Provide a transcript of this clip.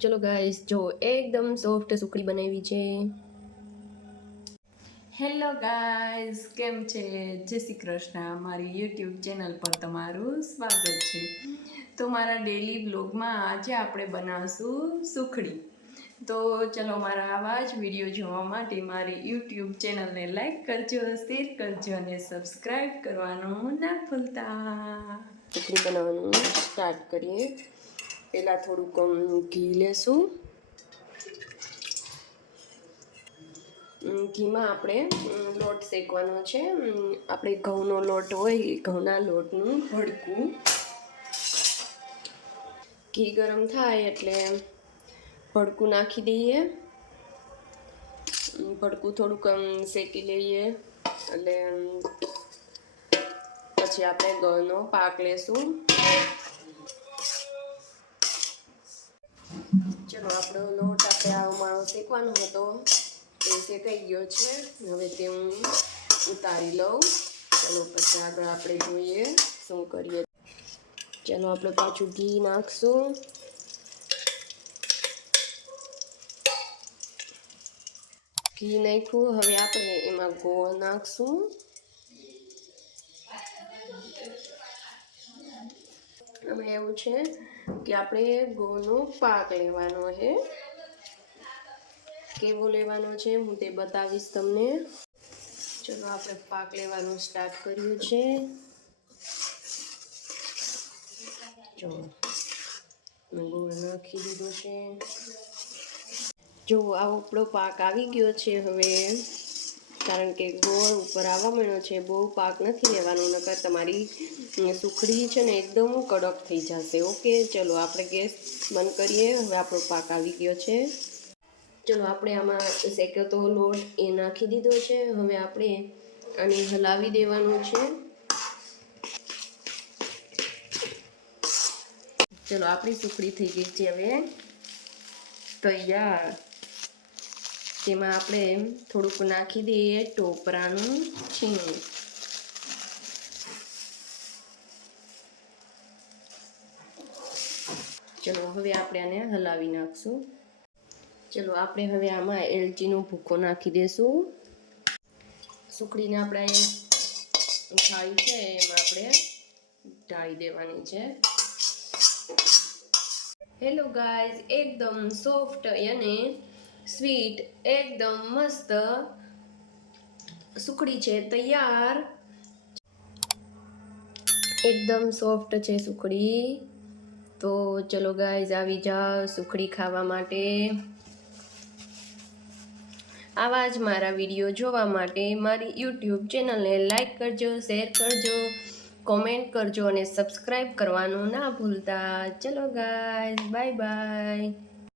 ચલો ગાઈસ, જો એકદમ સોફ્ટ સુખડી બનાવી છે. હેલો ગાઈઝ, કેમ છે? જય શ્રી કૃષ્ણ. મારી યુટ્યુબ ચેનલ પર તમારું સ્વાગત છે. તો મારા ડેલી બ્લોગમાં આજે આપણે બનાવશું સુખડી. તો ચલો, મારા આવા જ વિડીયો જોવા માટે મારી યુટ્યુબ ચેનલને લાઈક કરજો, શેર કરજો અને સબસ્ક્રાઈબ કરવાનું ના ભૂલતા. સુખડી બનાવવાનું સ્ટાર્ટ કરીએ. પહેલાં થોડુંક ઘી લેશું. ઘીમાં આપણે લોટ શેકવાનો છે. આપણે ઘઉંનો લોટ હોય એ ઘઉંના લોટનું ભડકું. ઘી ગરમ થાય એટલે ભડકું નાખી દઈએ. ભડકું થોડુંક શેકી લઈએ એટલે પછી આપણે ગળનો પાક લેશું. ચલો, આપણો લોટ આપણે આવો શેકવાનો હતો એ શેકાઈ ગયો છે. હવે તે હું ઉતારી લઉં. ચલો, પછી આગળ આપણે જોઈએ શું કરીએ. ચલો, આપણે પાછું ઘી નાખશું. ઘી નાખ્યું. હવે આપણે એમાં ગોળ નાખશું. હવે એવું છે કે આપણે ગોળનો પાક લેવાનો છે. કેવો લેવાનો છે હું તે બતાવીશ તમને. ચલો, આપણે પાક લેવાનું સ્ટાર્ટ કર્યું છે. જો ગોળ નાખી દીધો છે. જો આપણો પાક આવી ગયો છે. હવે કારણ કે ગોળ ઉપર આવવા માંડ્યો છે, બહુ પાક નથી લેવાનો, નકર તમારી સુખડી છે ને એકદમ કડક થઈ જશે. ઓકે, ચલો આપણે ગેસ બંધ કરીએ. હવે આપણો પાક આવી ગયો છે. ચલો, આપણે આમાં શેક્યો તો લોટ એ નાખી દીધો છે. હવે આપણે આને હલાવી દેવાનું છે. ચલો, આપણી સુખડી થઈ ગઈ છે હવે તૈયાર. તેમાં આપણે થોડુંક નાખી દઈએ ટોપરાનું છીણ. ચલો, હવે આપણે આને હલાવી નાખશું. ચલો, આપણે હવે આમાં એલચીનો ભૂકો નાખી દઈશું. સુખડીને આપણે થાળી છે એમાં આપણે ઢાળી દેવાની છે. હેલો ગાઈઝ, એકદમ સોફ્ટ અને સ્વીટ, એકદમ મસ્ત સુખડી છે તૈયાર. એકદમ સોફ્ટ છે સુખડી. તો ચલો ગાઈઝ, આવી જાઓ સુખડી ખાવા માટે. આવા જ મારા વિડીયો જોવા માટે મારી યુટ્યુબ ચેનલને લાઈક કરજો, શેર કરજો, કોમેન્ટ કરજો અને સબસ્ક્રાઈબ કરવાનું ના ભૂલતા. ચલો ગાઈઝ, બાય બાય.